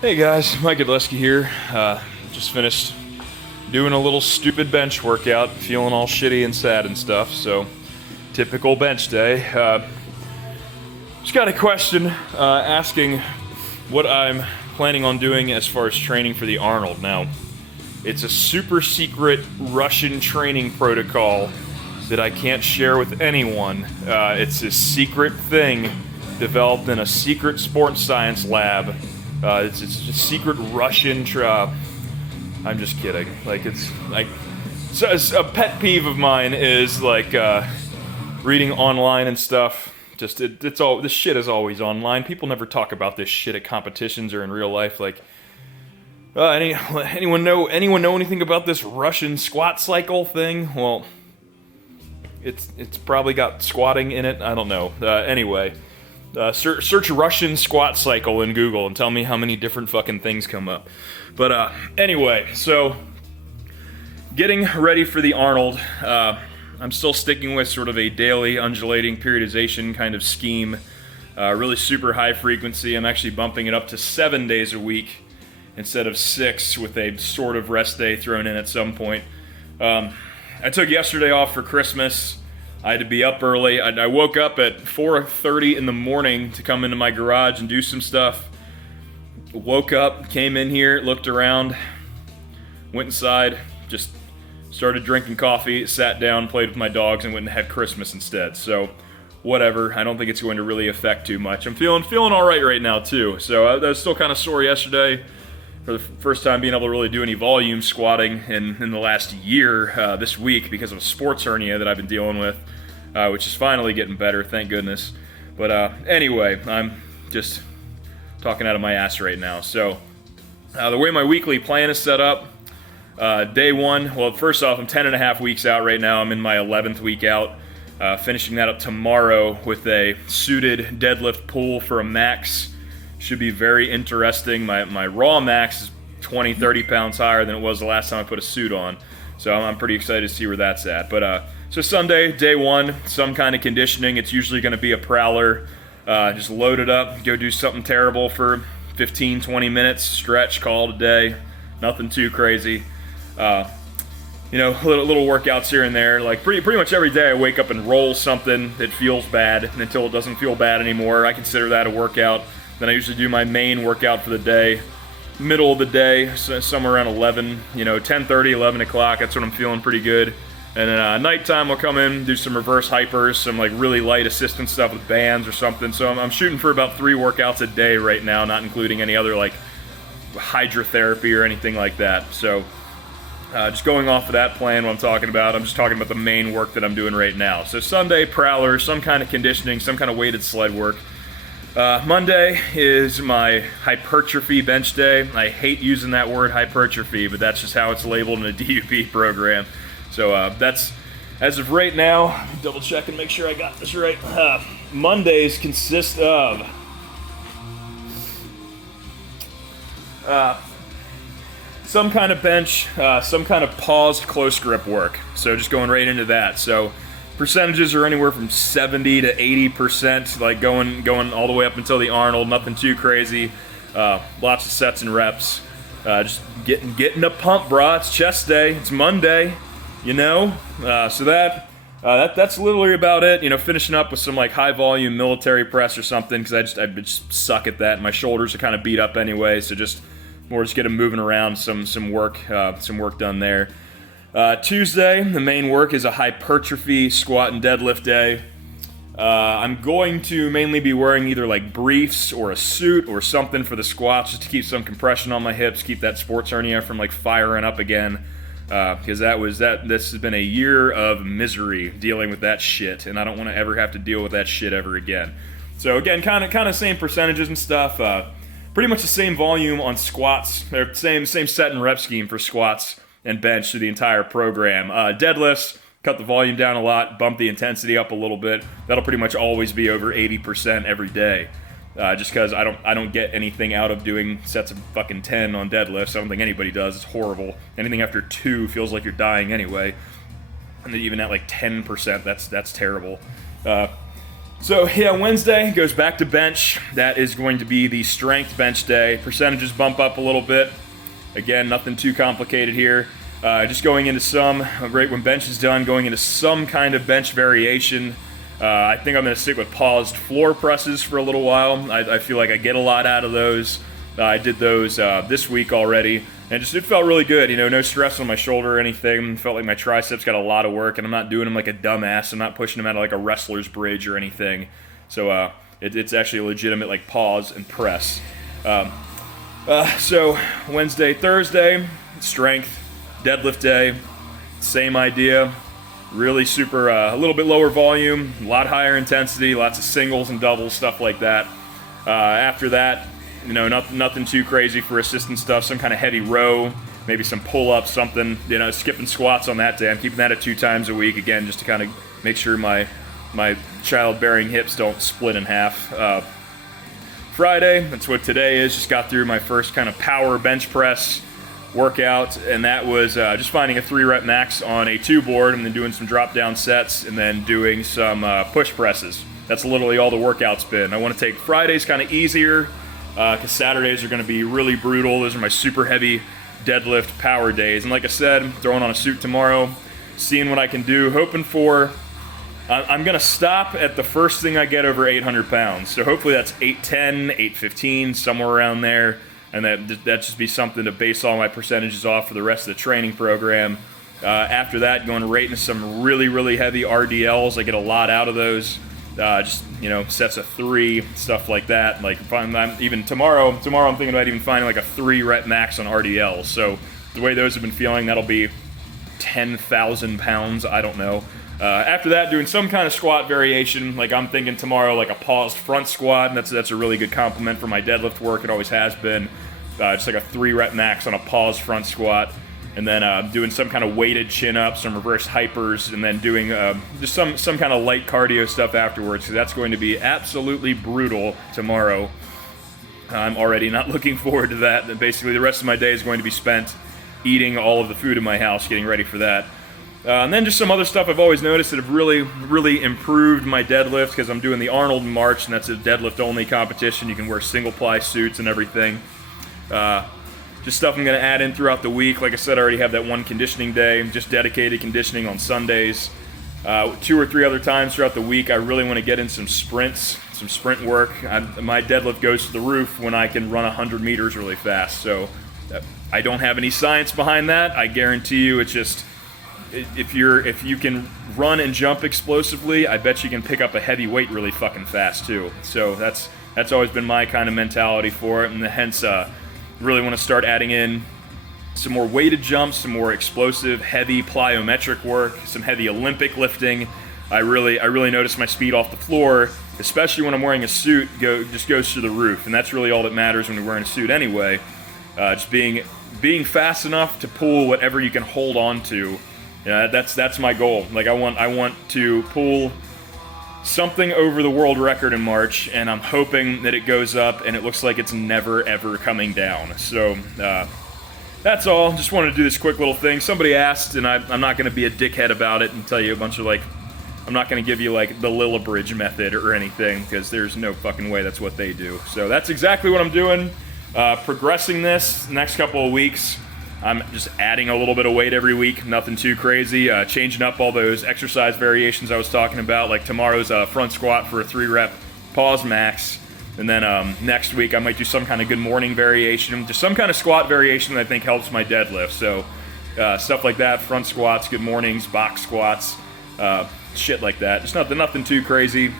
Hey guys, Mike Hedlesky here. Just finished doing a little stupid bench workout, feeling all shitty and sad and stuff, so typical bench day. Just got a question asking what I'm planning on doing as far as training for the Arnold. Now, it's a super secret Russian training protocol that I can't share with anyone. It's a secret thing developed in a secret sports science lab. It's a secret Russian I'm just kidding. So a pet peeve of mine is reading online and stuff. This shit is always online. People never talk about this shit at competitions or in real life. Anyone know anything about this Russian squat cycle thing? Well, it's probably got squatting in it. I don't know. Anyway. Search Russian squat cycle in Google and tell me how many different fucking things come up. But anyway, so getting ready for the Arnold. I'm still sticking with sort of a daily undulating periodization kind of scheme. Really super high frequency. I'm actually bumping it up to 7 days a week instead of 6 with a sort of rest day thrown in at some point. I took yesterday off for Christmas. I had to be up early. I woke up at 4:30 in the morning to come into my garage and do some stuff. Woke up, came in here, looked around, went inside, just started drinking coffee, sat down, played with my dogs, and went and had Christmas instead. So, whatever. I don't think it's going to really affect too much. I'm feeling all right now too. So I was still kind of sore yesterday. For the first time being able to really do any volume squatting in the last year this week because of a sports hernia that I've been dealing with, which is finally getting better, thank goodness. But anyway, I'm just talking out of my ass right now. So the way my weekly plan is set up, day one, well, first off, I'm 10 and a half weeks out right now. I'm in my 11th week out, finishing that up tomorrow with a suited deadlift pull for a max. Should be very interesting. My raw max is 20, 30 pounds higher than it was the last time I put a suit on. So I'm pretty excited to see where that's at. But so Sunday, day one, some kind of conditioning. It's usually going to be a prowler. Just load it up, go do something terrible for 15, 20 minutes, stretch, call it a day. Nothing too crazy. Little workouts here and there. Like pretty much every day I wake up and roll something that feels bad until it doesn't feel bad anymore. I consider that a workout. Then I usually do my main workout for the day, middle of the day, so somewhere around 11, 10:30, 11 o'clock. That's when I'm feeling pretty good. And then nighttime I'll come in, do some reverse hypers, some like really light assistance stuff with bands or something. So I'm shooting for about 3 workouts a day right now, not including any other like hydrotherapy or anything like that. So just going off of that plan, what I'm talking about, I'm just talking about the main work that I'm doing right now. So Sunday, prowler, some kind of conditioning, some kind of weighted sled work. Monday is my hypertrophy bench day. I hate using that word hypertrophy, but that's just how it's labeled in a DUP program. So that's, as of right now, double check and make sure I got this right. Mondays consist of some kind of bench, some kind of paused close grip work. So just going right into that. So percentages are anywhere from 70 to 80%, like going all the way up until the Arnold. Nothing too crazy. Lots of sets and reps. Just getting a pump, brah. It's chest day. It's Monday, So that's literally about it. Finishing up with some like high volume military press or something because I just suck at that. My shoulders are kind of beat up anyway, so just get them moving around. Some work done there. Tuesday, the main work is a hypertrophy squat and deadlift day. I'm going to mainly be wearing either like briefs or a suit or something for the squats just to keep some compression on my hips, keep that sports hernia from like firing up again. Because this has been a year of misery dealing with that shit, and I don't want to ever have to deal with that shit ever again. So again, kind of same percentages and stuff. Pretty much the same volume on squats, or same set and rep scheme for squats and bench through the entire program. Deadlifts, cut the volume down a lot, bump the intensity up a little bit. That'll pretty much always be over 80% every day. Just because I don't get anything out of doing sets of fucking 10 on deadlifts. I don't think anybody does. It's horrible. Anything after 2 feels like you're dying anyway. And then even at like 10%, that's terrible. So yeah, Wednesday goes back to bench. That is going to be the strength bench day. Percentages bump up a little bit. Again, nothing too complicated here. Just going into some, right when bench is done, going into some kind of bench variation. I think I'm going to stick with paused floor presses for a little while. I feel like I get a lot out of those. I did those this week already, and it felt really good. No stress on my shoulder or anything. Felt like my triceps got a lot of work, and I'm not doing them like a dumbass. I'm not pushing them out of like a wrestler's bridge or anything. So it's actually a legitimate like pause and press. So Wednesday, Thursday, strength, deadlift day, same idea. Really super, a little bit lower volume, a lot higher intensity, lots of singles and doubles, stuff like that. After that, nothing too crazy for assistant stuff, some kind of heavy row, maybe some pull-ups, something, skipping squats on that day. I'm keeping that at 2 times a week, again, just to kind of make sure my childbearing hips don't split in half. Friday, that's what today is, just got through my first kind of power bench press workout, and that was just finding a 3-rep max on a 2 board and then doing some drop down sets and then doing some push presses. That's literally all the workout's been. I want to take Fridays kind of easier because Saturdays are going to be really brutal. Those are my super heavy deadlift power days, and like I said, throwing on a suit tomorrow, seeing what I can do, hoping for I'm going to stop at the first thing I get over 800 pounds. So hopefully that's 810, 815, somewhere around there. And that just be something to base all my percentages off for the rest of the training program. After that, going right into some really, really heavy RDLs. I get a lot out of those. Just, sets of 3, stuff like that. Like, if I'm even tomorrow I'm thinking about even finding like a 3-rep max on RDLs. So the way those have been feeling, that'll be 10,000 pounds. I don't know. After that, doing some kind of squat variation. Like I'm thinking tomorrow, like a paused front squat, and that's a really good compliment for my deadlift work. It always has been. Just like a 3-rep max on a paused front squat, and then doing some kind of weighted chin ups, some reverse hypers, and then doing just some kind of light cardio stuff afterwards. So that's going to be absolutely brutal tomorrow. I'm already not looking forward to that. And basically, the rest of my day is going to be spent eating all of the food in my house, getting ready for that. And then just some other stuff I've always noticed that have really, really improved my deadlift, because I'm doing the Arnold in March, and that's a deadlift-only competition. You can wear single-ply suits and everything. Just stuff I'm going to add in throughout the week. Like I said, I already have that one conditioning day, just dedicated conditioning on Sundays. 2 or 3 other times throughout the week, I really want to get in some sprints, some sprint work. My deadlift goes to the roof when I can run 100 meters really fast. So I don't have any science behind that. I guarantee you it's just... If you can run and jump explosively, I bet you can pick up a heavy weight really fucking fast too. So that's always been my kind of mentality for it, and hence really want to start adding in some more weighted jumps, some more explosive, heavy plyometric work, some heavy Olympic lifting. I really notice my speed off the floor, especially when I'm wearing a suit, just goes through the roof, and that's really all that matters when you're wearing a suit anyway. Just being fast enough to pull whatever you can hold on to. Yeah, that's my goal. Like I want to pull something over the world record in March, and I'm hoping that it goes up, and it looks like it's never ever coming down. So that's all. Just wanted to do this quick little thing. Somebody asked, and I'm not going to be a dickhead about it and tell you a bunch of I'm not going to give you like the Lillibridge method or anything, because there's no fucking way that's what they do. So that's exactly what I'm doing. Progressing this next couple of weeks. I'm just adding a little bit of weight every week, nothing too crazy. Changing up all those exercise variations I was talking about, like tomorrow's front squat for a 3-rep pause max. And then next week I might do some kind of good morning variation, just some kind of squat variation that I think helps my deadlift. So stuff like that, front squats, good mornings, box squats, shit like that. Just nothing too crazy.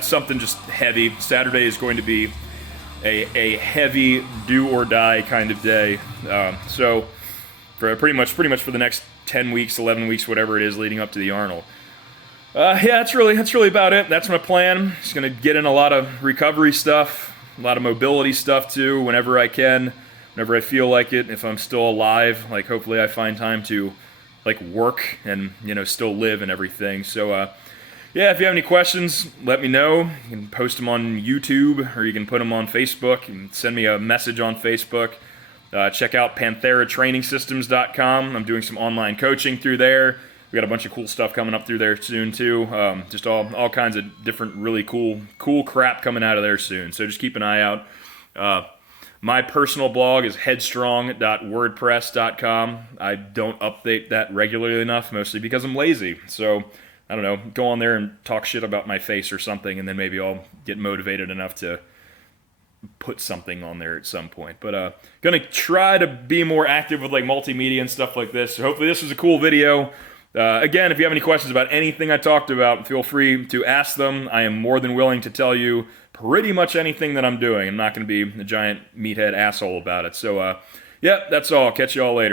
Something just heavy. Saturday is going to be a heavy do or die kind of day. So for pretty much for the next 10 weeks, 11 weeks, whatever it is leading up to the Arnold. Yeah, that's really about it. That's my plan. Just gonna get in a lot of recovery stuff, a lot of mobility stuff too, whenever I can, whenever I feel like it. If I'm still alive, like hopefully I find time to like work and still live and everything. So yeah, if you have any questions, let me know. You can post them on YouTube, or you can put them on Facebook and send me a message on Facebook. Check out PantheraTrainingSystems.com. I'm doing some online coaching through there. We got a bunch of cool stuff coming up through there soon too. Just all kinds of different really cool crap coming out of there soon. So just keep an eye out. My personal blog is headstrong.wordpress.com. I don't update that regularly enough, mostly because I'm lazy. So, I don't know, go on there and talk shit about my face or something, and then maybe I'll get motivated enough to put something on there at some point. But gonna try to be more active with like multimedia and stuff like this. So hopefully this was a cool video. Again, if you have any questions about anything I talked about, feel free to ask them. I am more than willing to tell you pretty much anything that I'm doing. I'm not going to be a giant meathead asshole about it. So, yeah, that's all. Catch you all later.